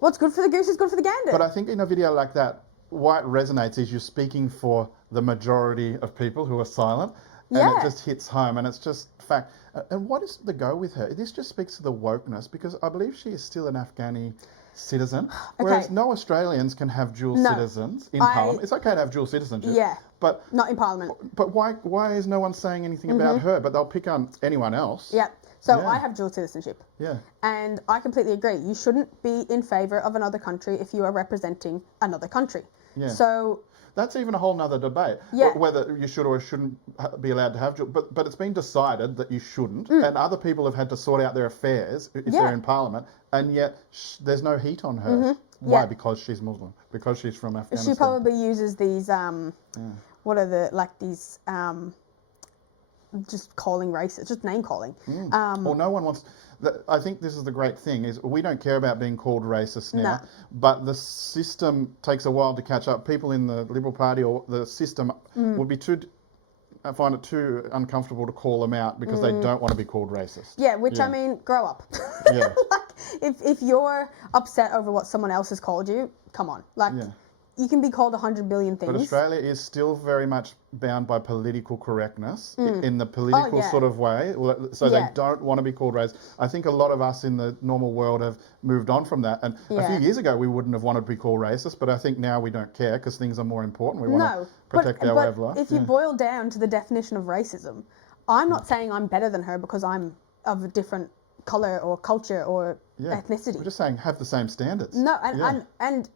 what's good for the goose is good for the gander. But I think in a video like that, why it resonates is you're speaking for the majority of people who are silent. And it just hits home, and it's just fact. And what is the go with her? This just speaks to the wokeness, because I believe she is still an Afghani citizen, whereas no Australians can have dual citizens in Parliament. It's okay to have dual citizenship, but not in Parliament. But why is no one saying anything about her? But they'll pick on anyone else. Yeah. So I have dual citizenship. Yeah. And I completely agree. You shouldn't be in favour of another country if you are representing another country. Yeah. So That's even a whole nother debate. Yeah. Whether you should or shouldn't be allowed to have dual, but it's been decided that you shouldn't, and other people have had to sort out their affairs if they're in Parliament, and yet there's no heat on her. Why? Yeah. Because she's Muslim. Because she's from Afghanistan. She probably uses these what are these just calling racist, just name calling. Well, no one wants. I think this is the great thing is we don't care about being called racist now, No. but the system takes a while to catch up. People in the Liberal Party or the system would be I find it too uncomfortable to call them out because they don't want to be called racist. Yeah, which I mean, grow up. Yeah. Like, if you're upset over what someone else has called you, come on. Like, you can be called 100 billion things. But Australia is still very much bound by political correctness in the political sort of way. So they don't want to be called racist. I think a lot of us in the normal world have moved on from that. And a few years ago, we wouldn't have wanted to be called racist, but I think now we don't care because things are more important. We want to protect our way of life. If you boil down to the definition of racism, I'm not saying I'm better than her because I'm of a different colour or culture or ethnicity. We're just saying have the same standards. No, and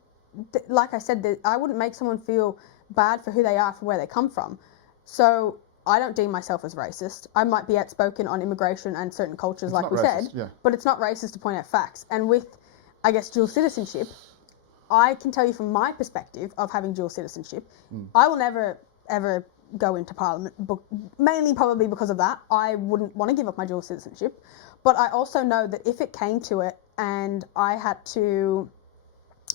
like I said, I wouldn't make someone feel bad for who they are, for where they come from. So I don't deem myself as racist. I might be outspoken on immigration and certain cultures, like we said, but it's not racist to point out facts. And with, I guess, dual citizenship, I can tell you from my perspective of having dual citizenship, I will never, ever go into Parliament, mainly probably because of that. I wouldn't want to give up my dual citizenship. But I also know that if it came to it and I had to,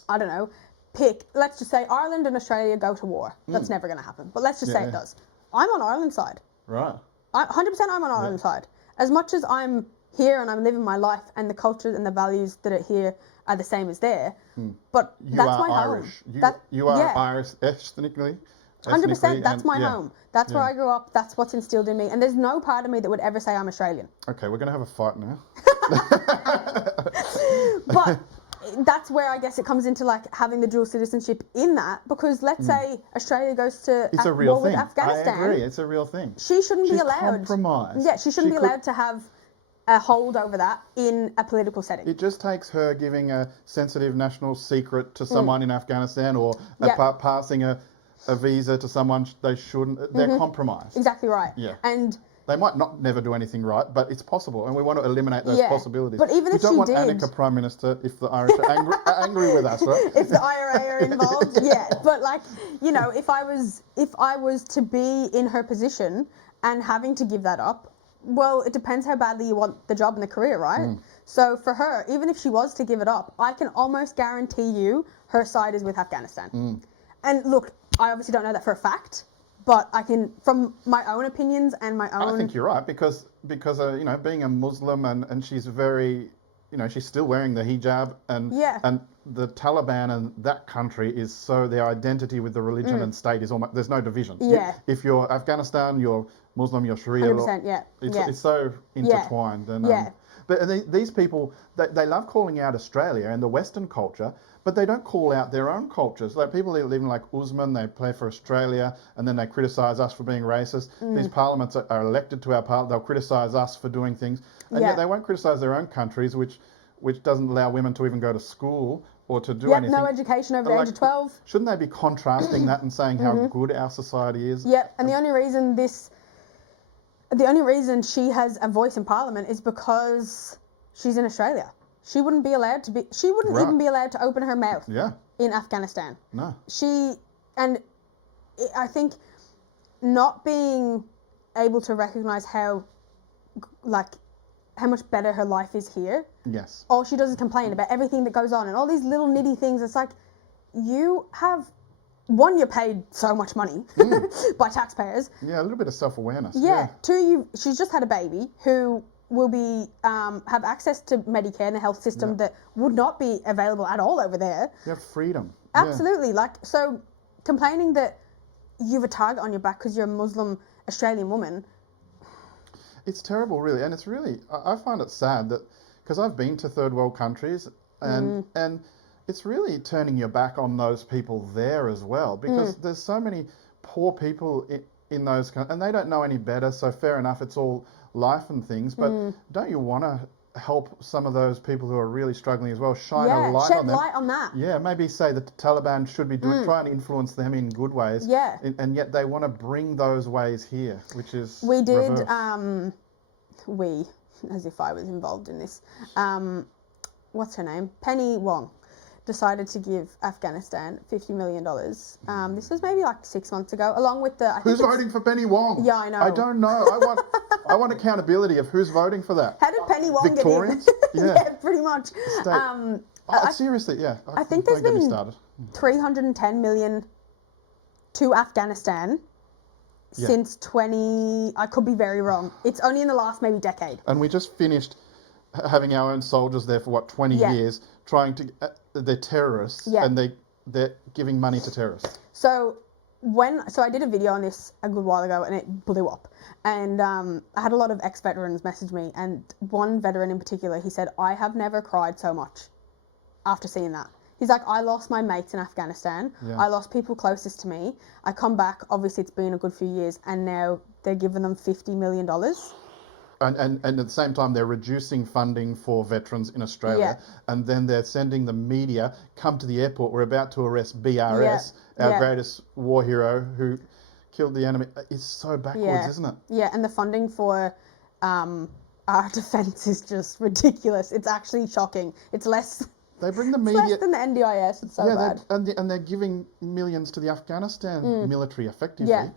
I don't know, pick, let's just say Ireland and Australia go to war. That's never going to happen. But let's just say it does. I'm on Ireland's side. Right. 100% I'm on Ireland's side. As much as I'm here and I'm living my life and the cultures and the values that are here are the same as there, but that's my Irish. home. You are Irish ethnically. 100%, that's my home. That's where I grew up. That's what's instilled in me. And there's no part of me that would ever say I'm Australian. Okay, we're going to have a fight now. But that's where I guess it comes into like having the dual citizenship in that, because let's say Australia goes to it's a real war thing. with Afghanistan. I agree, it's a real thing. She shouldn't be allowed. Compromised. Yeah, she shouldn't be allowed to have a hold over that in a political setting. It just takes her giving a sensitive national secret to someone in Afghanistan or passing a visa to someone they shouldn't. They're compromised. Exactly right. Yeah. And they might not never do anything right, but it's possible, and we want to eliminate those possibilities. But even if we don't she want did, Annika Prime Minister if the Irish are angry with us, right? If the IRA are involved, But like, you know, if I was to be in her position and having to give that up, well, it depends how badly you want the job and the career, right? So for her, even if she was to give it up, I can almost guarantee you her side is with Afghanistan. And look, I obviously don't know that for a fact, but I can, from my own opinions and my own... I think you're right, because you know, being a Muslim and she's very, you know, she's still wearing the hijab and the Taliban and that country is so, their identity with the religion and state is almost, there's no division. Yeah. If you're Afghanistan, you're Muslim, you're Sharia. 100%, It's so intertwined. And, but these people, they love calling out Australia and the Western culture, but they don't call out their own cultures. Like people even like Usman, they play for Australia and then they criticise us for being racist. These parliaments are elected to our parliament. They'll criticise us for doing things. And yet they won't criticise their own countries, which doesn't allow women to even go to school or to do anything. No education over the age of 12. Shouldn't they be contrasting that and saying how good our society is? Yeah, and the only reason she has a voice in Parliament is because she's in Australia. She wouldn't be allowed to be. She wouldn't even be allowed to open her mouth. In Afghanistan. No. I think not being able to recognise how much better her life is here. Yes. All she does is complain about everything that goes on and all these little nitty things. It's like, you have, one, you're paid so much money by taxpayers. Yeah, a little bit of self-awareness. Yeah. Two, she's just had a baby who will be have access to Medicare and a health system that would not be available at all over there. You have freedom. Absolutely. Like, so complaining that you have a target on your back because you're a Muslim Australian woman. It's terrible, really, and it's really, I find it sad that, because I've been to third world countries, and it's really turning your back on those people there as well, because there's so many poor people in those countries, and they don't know any better, so fair enough, it's all life and things, but don't you want to help some of those people who are really struggling as well, shine a Yeah, light shed on them. light on that. Yeah, maybe say that the Taliban should be doing, try and influence them in good ways. Yeah. And yet they want to bring those ways here, which is We did, reverse. as if I was involved in this, what's her name? Penny Wong decided to give Afghanistan $50 million. This was maybe like 6 months ago, along with the... Who's voting for Penny Wong? Yeah, I know. I don't know. I want accountability of who's voting for that. How did Penny Wong Victorians? get in? Yeah. Yeah, pretty much. State. Seriously, yeah. I think there's don't get me been started. 310 million to Afghanistan since 20... I could be very wrong. It's only in the last maybe decade. And we just finished having our own soldiers there for, 20 years, trying to... they're terrorists, and they're giving money to terrorists. So I did a video on this a good while ago, and it blew up. And I had a lot of ex-veterans message me, and one veteran in particular, he said, I have never cried so much after seeing that. He's like, I lost my mates in Afghanistan. Yeah. I lost people closest to me. I come back, obviously it's been a good few years, and now they're giving them $50 million. And at the same time, they're reducing funding for veterans in Australia. And then they're sending the media, come to the airport, we're about to arrest BRS, our greatest war hero who killed the enemy. It's so backwards, isn't it? Yeah, and the funding for our defence is just ridiculous. It's actually shocking. It's less... They bring the media... It's less than the NDIS. It's so bad. And they're giving millions to the Afghanistan military, effectively. Yeah.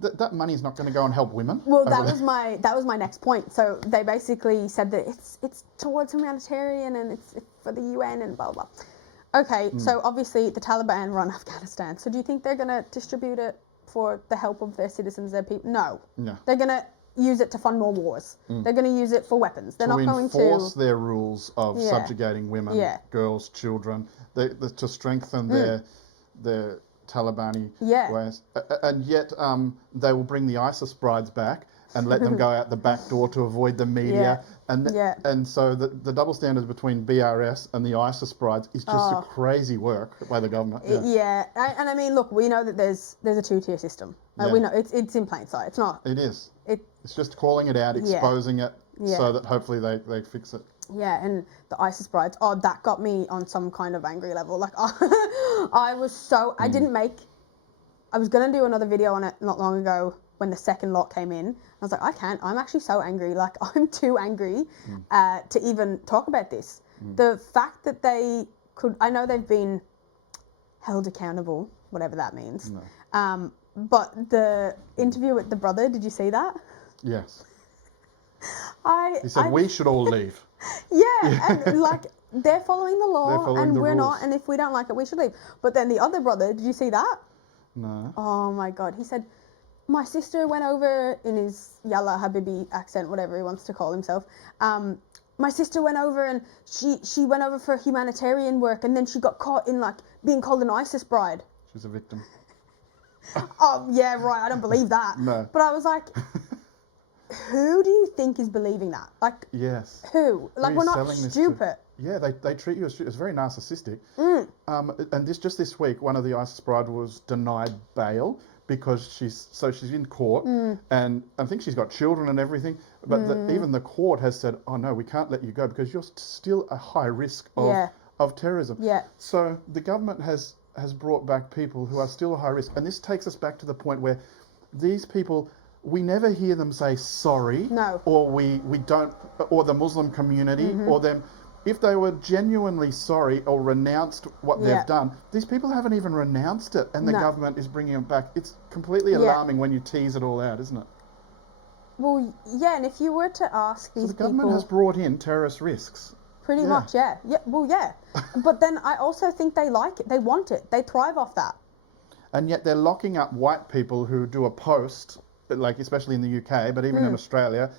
That money's not going to go and help women. Well, that was my next point. So they basically said that it's towards humanitarian and it's for the UN and blah, blah, blah. Okay, so obviously the Taliban run Afghanistan. So do you think they're going to distribute it for the help of their citizens, their people? No. They're going to use it to fund more wars. They're going to use it for weapons. They're not going to enforce their rules of subjugating women, girls, children, to strengthen their Talibani ways. And yet they will bring the ISIS brides back and let them go out the back door to avoid the media. And so the double standards between BRS and the ISIS brides is just a crazy work by the government. And I mean, look, we know that there's a two-tier system. We know it's in plain sight. It's not. It is. It's just calling it out, exposing it, so that hopefully they fix it. Yeah, and the ISIS brides, that got me on some kind of angry level. Like, I was so... I was going to do another video on it not long ago when the second lot came in. I was like, I can't. I'm actually so angry. Like, I'm too angry to even talk about this. The fact that they could... I know they've been held accountable, whatever that means. No. But the interview with the brother, did you see that? Yes. He said, we should all leave. And like, they're following the law and we're not, and if we don't like it, we should leave. But then the other brother, did you see that? No. Oh my God. He said, my sister went over, in his Yalla Habibi accent, whatever he wants to call himself. My sister went over and she went over for humanitarian work, and then she got caught in like being called an ISIS bride. She's a victim. Oh, yeah, right. I don't believe that. No. But I was like, who do you think is believing that? Like, yes. Who? Like, we're not stupid. Yeah, they treat you as stupid. It's very narcissistic. And this week, one of the ISIS bride was denied bail because she's in court, and I think she's got children and everything. But even the court has said, oh no, we can't let you go because you're still a high risk of terrorism. Yeah. So the government has brought back people who are still a high risk, and this takes us back to the point where these people, we never hear them say sorry. No. Or we don't, or the Muslim community, or them. If they were genuinely sorry or renounced what they've done, these people haven't even renounced it, and the government is bringing them back. It's completely alarming when you tease it all out, isn't it? Well, yeah, and if you were to ask these people... the government has brought in terrorist risks. Pretty much, yeah. Well, yeah. But then I also think they like it. They want it. They thrive off that. And yet they're locking up white people who do a post, like especially in the UK, but even in Australia...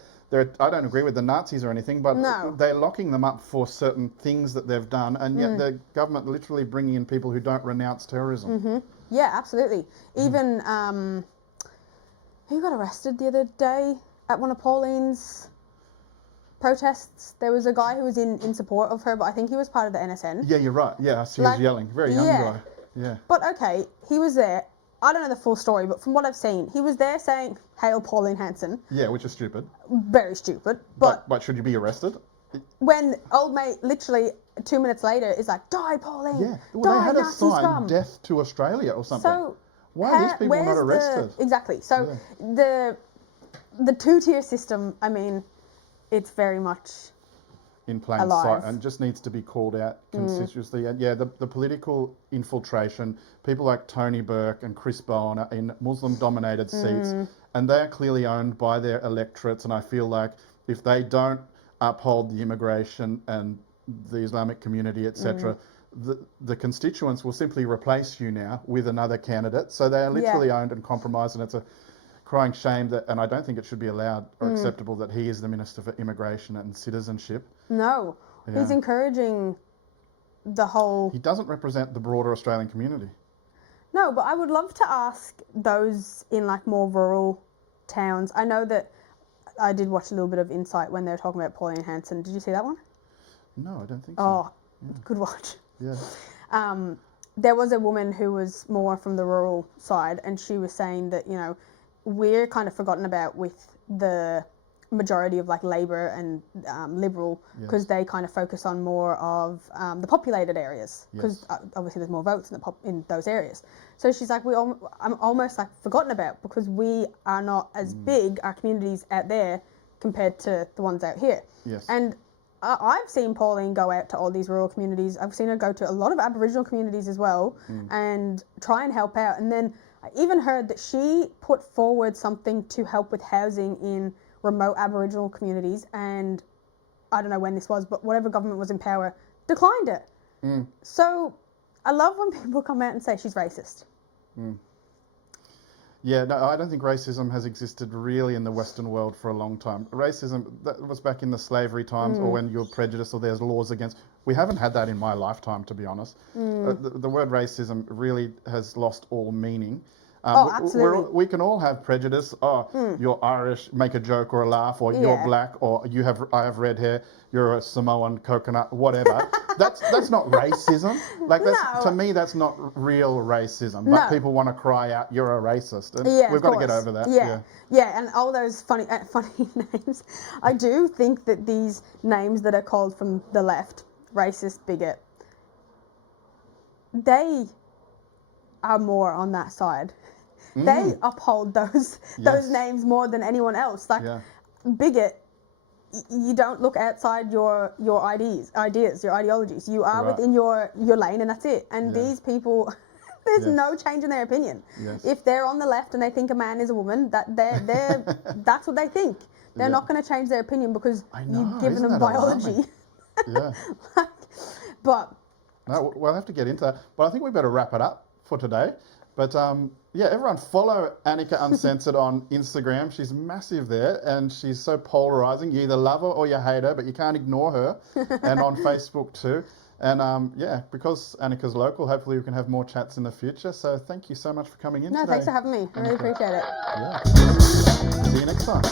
I don't agree with the Nazis or anything, but they're locking them up for certain things that they've done, and yet the government literally bringing in people who don't renounce terrorism. Yeah, absolutely. Even who got arrested the other day at one of Pauline's protests? There was a guy who was in support of her, but I think he was part of the NSN. Yeah, you're right. Yeah, he was yelling. Very young guy. Yeah. But okay, he was there. I don't know the full story, but from what I've seen, he was there saying, "Hail Pauline Hanson." Yeah, which is stupid. Very stupid. But should you be arrested? when old mate literally 2 minutes later is like, die, Pauline. Yeah. Well, they die, had a Nazi sign, scum. death to Australia or something. So why are these people not arrested? Exactly. So the two-tier system, I mean, it's very much in plain alive. sight and just needs to be called out consistently. And yeah, the political infiltration, people like Tony Burke and Chris Bowen are in Muslim-dominated seats, and they're clearly owned by their electorates. And I feel like if they don't uphold the immigration and the Islamic community, etc., the constituents will simply replace you now with another candidate. So they are literally owned and compromised, and it's a crying shame that, and I don't think it should be allowed or acceptable that he is the Minister for Immigration and Citizenship. No, he's encouraging the whole... He doesn't represent the broader Australian community. No, but I would love to ask those in like more rural towns. I know that I did watch a little bit of Insight when they were talking about Pauline Hanson. Did you see that one? No, I don't think so. Oh, good watch. Yeah. There was a woman who was more from the rural side, and she was saying that, you know, we're kind of forgotten about with the majority of like Labor and Liberal, because they kind of focus on more of the populated areas, because obviously there's more votes in those areas. So she's like, I'm almost like forgotten about because we are not as big, our communities out there compared to the ones out here. Yes. And I've seen Pauline go out to all these rural communities. I've seen her go to a lot of Aboriginal communities as well and try and help out. And then I even heard that she put forward something to help with housing in remote Aboriginal communities, and I don't know when this was, but whatever government was in power declined it. So I love when people come out and say she's racist. Yeah, no, I don't think racism has existed really in the Western world for a long time. Racism, that was back in the slavery times or when you're prejudiced or there's laws against. We haven't had that in my lifetime, to be honest. The word racism really has lost all meaning. Absolutely. We can all have prejudice. Oh, you're Irish, make a joke or a laugh, or you're black, or I have red hair, you're a Samoan coconut, whatever. That's not racism. Like to me, that's not real racism. But people want to cry out, "You're a racist," and we've got to get over that. Yeah, and all those funny names. I do think that these names that are called from the left, racist, bigot, they are more on that side. They uphold those names more than anyone else. Like bigot, you don't look outside your ideas, your ideologies. You are within your lane, and that's it. And these people, there's no change in their opinion. If they're on the left and they think a man is a woman, they're that's what they think. They're not going to change their opinion because you've given them biology. But no, we'll have to get into that. But I think we better wrap it up for today. But everyone follow Annika Uncensored on Instagram. She's massive there, and she's so polarizing. You either love her or you hate her, but you can't ignore her. And on Facebook too. And because Annika's local, hopefully we can have more chats in the future. So thank you so much for coming in today. No, thanks for having me. I really appreciate it. Yeah. See you next time.